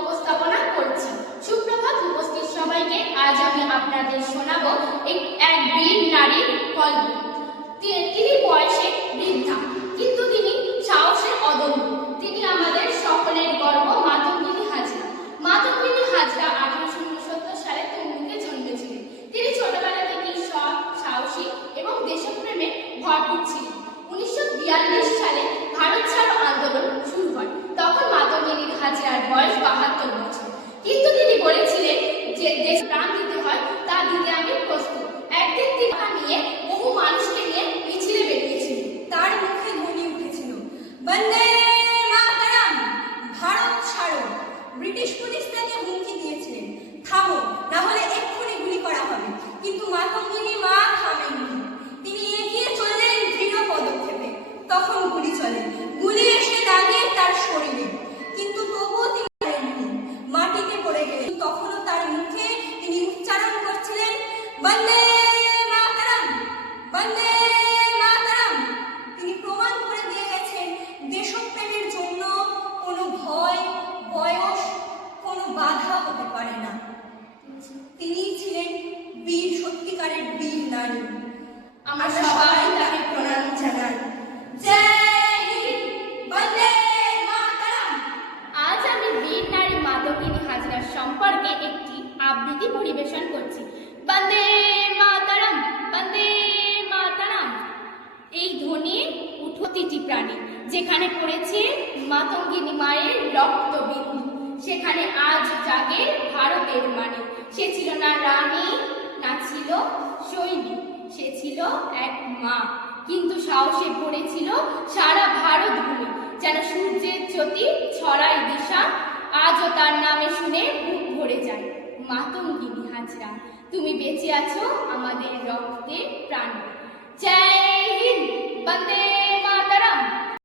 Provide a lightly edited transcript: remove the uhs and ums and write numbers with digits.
উপস্থাপনা করছি। সুপ্রভাত উপস্থিত সবাইকে। আজ আমি আপনাদের শোনাবো এক বীর নারীর গল্প। তিনি বয়সে বৃদ্ধা, কিন্তু তিনি সাহসে অদম্য। তিনি আমাদের সকলের গর্ব, মাতঙ্গিনী হাজরা। মাতঙ্গিনী হাজরা 1869 সালে তমলুকে জন্মেছিলেন। তিনি ছোটবেলা থেকেই সৎ, সাহসী এবং দেশপ্রেমে ভরপুর ছিলেন। 1942 সালে ভারত ছাড়ো আন্দোলন শুরু হয়। তখন মাতঙ্গিনী হাজরার বয়স 72 বছর। কিন্তু তিনি বলেছিলেন যে দেশ প্রাণ দিতে হয়, তা দিতে আমি প্রস্তুত। একদিন তিনি নিয়ে বহু মানুষকে নিয়ে মিছিলে বেরিয়েছিলেন। তার মুখে ধ্বনি উঠেছিল, বন্দে মাতরম, ভারত ছাড়ো। ব্রিটিশ পুলিশ তাকে হুমকি দিয়েছিলেন, থামো, না হলে এক্ষুনি গুলি করা হবে। কিন্তু মাতঙ্গিনী মা থামেননি। তিনি এগিয়ে চললেন দৃঢ় পদক্ষেপে। তখন গুলি চলে, গুলি এসে লাগে তার শরীরে, কিন্তু তবুও তিনি মাটিতে পড়ে গেলেন। তখনও তার মুখে তিনি উচ্চারণ করছিলেন, বন্দে মাতরম, বন্দে মাতরম। তিনি প্রমাণ করে দিয়ে গেছেন, দেশপ্রেমের জন্য কোনো ভয়, বয়স, কোনো বাধা হতে পারে না। তিনি ছিলেন বীর, সত্যিকারের বীর নারী। আমরা সবাই তাকে প্রণাম জানাই। জয় হিন্দ, বন্দে মাতরম। আজ আমি বীর নারী মাতঙ্গিনী হাজরার সম্পর্কে একটি আবৃত্তি পরিবেশন করছি। বন্দে মাতরম, বন্দে মাতরম। এই ধ্বনি প্রতিটি প্রাণী। যেখানে পড়েছে মাতঙ্গিনী মায়ের রক্তবিন্দু, সেখানে আজ জাগে ভারতের মানে। সে ছিল না রানী, না ছিল সৈনিক, সে ছিল এক মা। কিন্তু সাহসে ভরেছিল সারা ভারত ভূমি, যেন সূর্যের জ্যোতি ছড়ায় দিশা। আজও তার নামে শুনে বুক ভরে যায়। মাতঙ্গিনী হাজরা, তুমি বেঁচে আছো আমাদের রক্তে প্রাণে। জয় হিন্দ, বন্দে